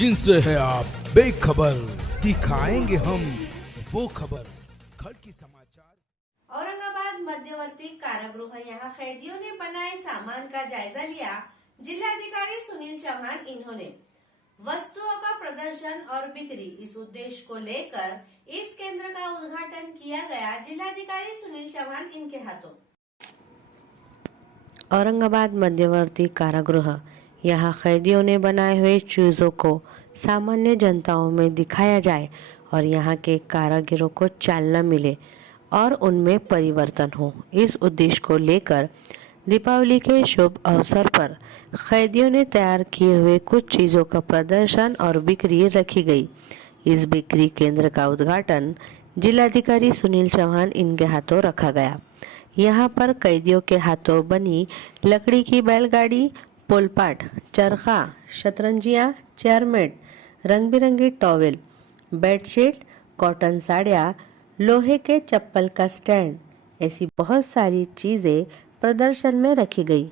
जिनसे है आप बेखबर, दिखाएंगे हम वो खबर। खड़की समाचार। औरंगाबाद मध्यवर्ती कारागृह, यहाँ कैदियों ने बनाए सामान का जायजा लिया। जिलाधिकारी सुनील चौहान इन्होंने वस्तुओं का प्रदर्शन और बिक्री, इस उद्देश्य को लेकर इस केंद्र का उद्घाटन किया गया। जिलाधिकारी सुनील चौहान इनके हाथों। औरंगाबाद मध्यवर्ती कारागृह, यहाँ कैदियों ने बनाए हुए चीज़ों को सामान्य जनताओं में दिखाया जाए और यहाँ के कारागिरों को चालना मिले और उनमें परिवर्तन हो। इस उद्देश्य को लेकर दीपावली के शुभ अवसर पर कैदियों ने तैयार किए हुए कुछ चीज़ों का प्रदर्शन और बिक्री रखी गई। इस बिक्री केंद्र का उद्घाटन जिलाधिकारी सुनील चौहान इनके हाथों रखा गया। यहाँ पर कैदियों के हाथों बनी लकड़ी की बैलगाड़ी, पोलपाट, चरखा, शतरंजियाँ, चेयरमेट, रंग बिरंगी टॉवेल, बेडशीट, कॉटन साड़ियाँ, लोहे के चप्पल का स्टैंड, ऐसी बहुत सारी चीज़ें प्रदर्शन में रखी गई।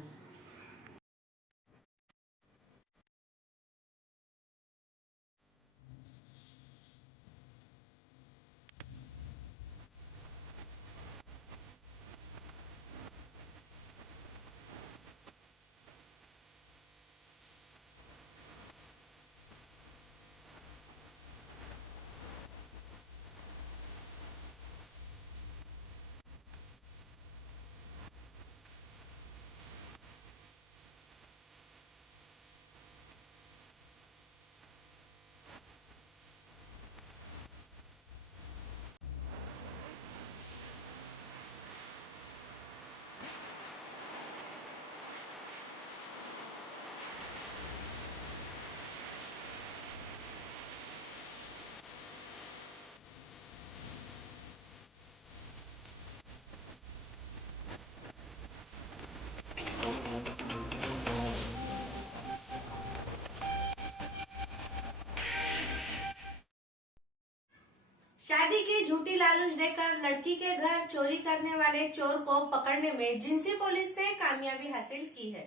शादी की झूठी लालच देकर लड़की के घर चोरी करने वाले चोर को पकड़ने में जिंसी पुलिस ने कामयाबी हासिल की है।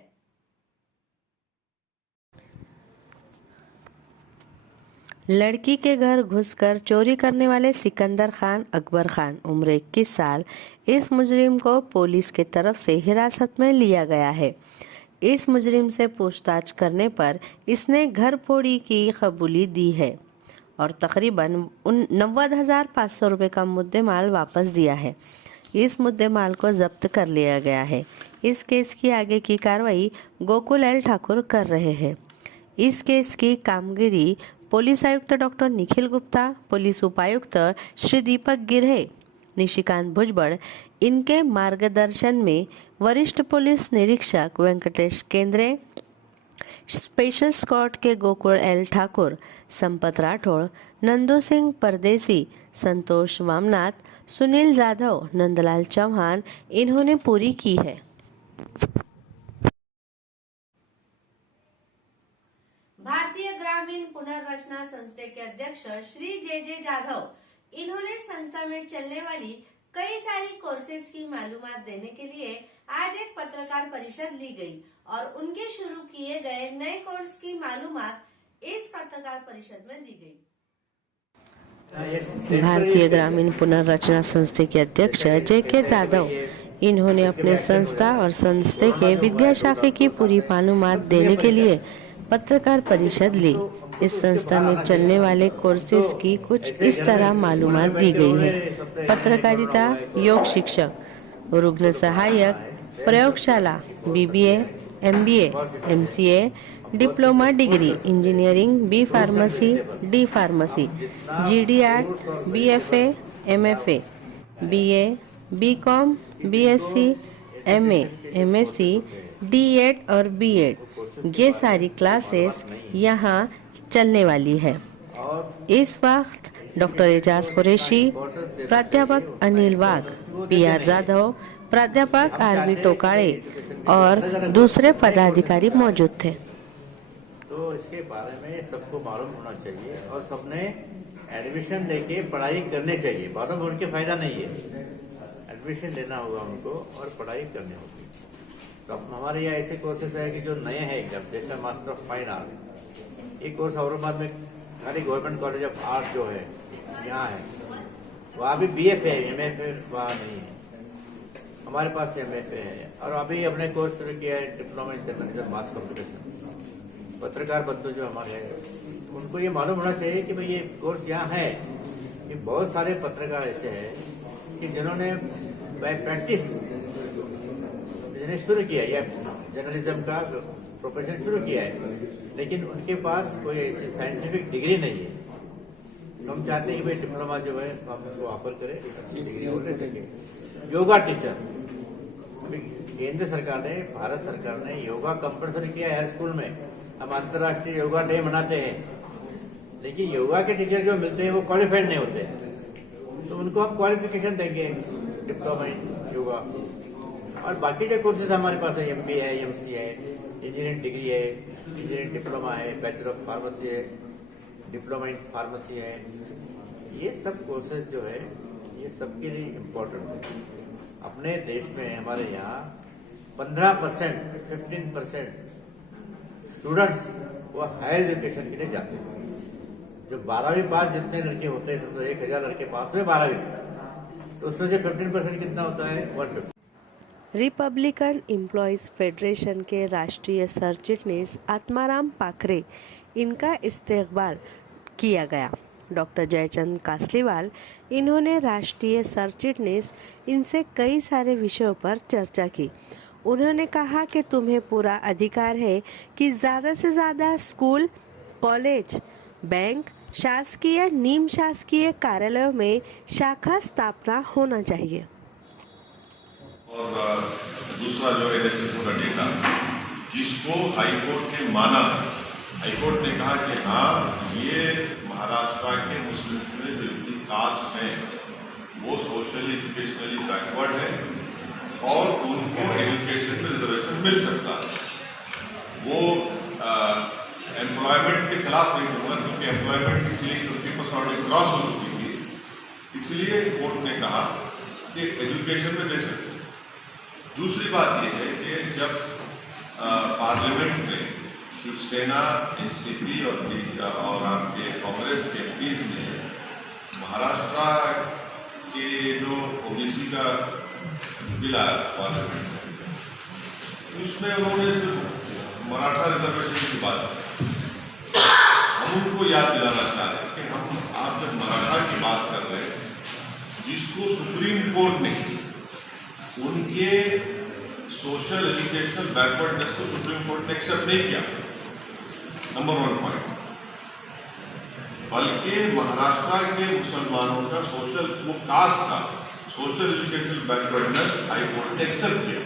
लड़की के घर घुसकर चोरी करने वाले सिकंदर खान अकबर खान उम्र 21 साल, इस मुजरिम को पुलिस के तरफ से हिरासत में लिया गया है। इस मुजरिम से पूछताछ करने पर इसने घर फोड़ी की कबूली दी है और तकरीबन 90,500 रुपये का मुद्देमाल वापस दिया है। इस मुद्देमाल को जब्त कर लिया गया है। इस केस की आगे की कार्रवाई गोकुल एल ठाकुर कर रहे हैं। इस केस की कामगिरी पुलिस आयुक्त डॉक्टर निखिल गुप्ता, पुलिस उपायुक्त श्री दीपक गिरहे, निशिकांत भुजबड़, इनके मार्गदर्शन में वरिष्ठ पुलिस निरीक्षक वेंकटेश केंद्रे, स्पेशल स्क्वाड के गोकुल एल ठाकुर, संपत राठौड़, नंदू सिंह परदेसी, संतोष वामनाथ, सुनील जाधव, नंदलाल चौहान इन्होंने पूरी की है। भारतीय ग्रामीण पुनर्रचना संस्था के अध्यक्ष श्री जे जाधव, इन्होंने संस्था में चलने वाली कई सारी कोर्सेज की मालूमात देने के लिए आज एक पत्रकार परिषद ली गई और उनके शुरू किए गए नए कोर्स की मालूमात इस पत्रकार परिषद में दी गई। भारतीय ग्रामीण पुनर्रचना संस्था के अध्यक्ष जे जाधव, इन्होंने अपने संस्था और संस्था के विद्या शाखा की पूरी मालूमात देने के लिए पत्रकार परिषद ली। इस संस्था में चलने वाले कोर्सेज की कुछ इस तरह मालूमात दी गई है। पत्रकारिता, योग शिक्षक, रुग्ण सहायक, प्रयोगशाला, BBA, MBA, MCA, diploma degree, engineering, B pharmacy, D pharmacy, GD art, BFA, MFA, BA, BCom, BSc, MA, MSc, D.Ed और B.Ed, ये सारी क्लासेस यहाँ चलने वाली है। इस वक्त डॉक्टर एजाज कुरैशी, प्राध्यापक अनिल वाघ, PR जाधव, प्राध्यापक RB टोकाड़े और दूसरे पदाधिकारी मौजूद थे। तो इसके बारे में सबको मालूम होना चाहिए और सबने एडमिशन लेके पढ़ाई करनी चाहिए। मालूम होने के फायदा नहीं है, एडमिशन लेना होगा उनको और पढ़ाई करनी होगी। तो हमारे यहाँ ऐसे कोर्सेज है कि जो नए हैं एकदम, जैसे मास्टर ऑफ फाइन आर्ट, एक कोर्स औरंगाबाद में खाली गवर्नमेंट कॉलेज ऑफ आर्ट जो है यहाँ है, वहाँ भी BF है, MF वहाँ नहीं है। हमारे पास MF है। और अभी हमने कोर्स शुरू किया है diploma in journalism mass communication. पत्रकार बंधु जो हमारे हैं उनको ये मालूम होना चाहिए कि भाई ये कोर्स यहाँ है कि बहुत सारे पत्रकार ऐसे हैं कि जिन्होंने बाय प्रैक्टिस बिजनेस शुरू किया या जर्नलिज्म का प्रोफेशन शुरू किया है, लेकिन उनके पास कोई ऐसी साइंटिफिक डिग्री नहीं है। तो हम चाहते हैं कि भाई डिप्लोमा जो है हम उसको ऑफर करें, इस अच्छी डिग्री वो ले सके। योगा टीचर, केंद्र सरकार ने, भारत सरकार ने योगा कंपल्सरी किया है स्कूल में। हम अंतर्राष्ट्रीय योगा डे मनाते हैं, लेकिन योगा के टीचर जो मिलते हैं वो क्वालिफाइड नहीं होते, तो उनको हम क्वालिफिकेशन देंगे डिप्लोमा इन योगा। और बाकी जो कोर्सेज हमारे पास है, MBA है, MC है, इंजीनियरिंग डिग्री है, इंजीनियरिंग डिप्लोमा है, बैचलर ऑफ फार्मेसी है, डिप्लोमा इन फार्मेसी है, ये सब कोर्सेज जो है ये सबके लिए इम्पोर्टेंट है। अपने देश में हमारे यहाँ 15%, 15% स्टूडेंट्स वो हायर एजुकेशन के लिए जाते हैं। जो 12वीं पास जितने लड़के होते हैं, तो 1000 लड़के पास हुए 12वीं, तो उसमें से 15% कितना होता है? 150। रिपब्लिकन एम्प्लॉयज़ फेडरेशन के राष्ट्रीय सरचिटनीस आत्माराम पाखरे, इनका इस्तेकबाल किया गया। डॉक्टर जयचंद कासलीवाल, इन्होंने राष्ट्रीय सरचिटनीस इनसे कई सारे विषयों पर चर्चा की। उन्होंने कहा कि तुम्हें पूरा अधिकार है कि ज़्यादा से ज़्यादा स्कूल, कॉलेज, बैंक, शासकीय, निम शासकीय कार्यालयों में शाखा स्थापना होना चाहिए। और दूसरा जो है एसएससी का डेटा, जिसको हाईकोर्ट ने माना, हाईकोर्ट ने कहा कि हाँ, ये महाराष्ट्र के मुस्लिम में जो इतनी कास्ट है वो सोशली एजुकेशनली बैकवर्ड है और उनको एजुकेशन में रिजर्वेशन मिल सकता है। वो एम्प्लॉयमेंट के खिलाफ नहीं होगा, क्योंकि एम्प्लॉयमेंट इसलिए 50% ऑलरेडी क्रॉस हो चुकी थी, इसलिए कोर्ट ने कहा कि एजुकेशन में दे सकते। दूसरी बात यह है कि जब पार्लियामेंट में शिवसेना, NCP और आपके कांग्रेस के एमपीज ने महाराष्ट्र के जो OBC का बिल आया पार्लियामेंट में, उसमें उन्होंने सिर्फ मराठा रिजर्वेशन की बात की। हम उनको याद दिलाना चाहते हैं कि आप जब मराठा की बात कर रहे हैं, जिसको सुप्रीम कोर्ट ने उनके सोशल एजुकेशनल बैकवर्डनेस को सुप्रीम कोर्ट ने एक्सेप्ट नहीं किया, नंबर 1 पॉइंट, बल्कि महाराष्ट्र के मुसलमानों का सोशल, वो कास्ट का social educational backwardness high court ने एक्सेप्ट किया।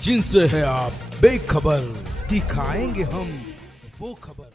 जिनसे है आप बेखबर, दिखाएंगे हम वो खबर।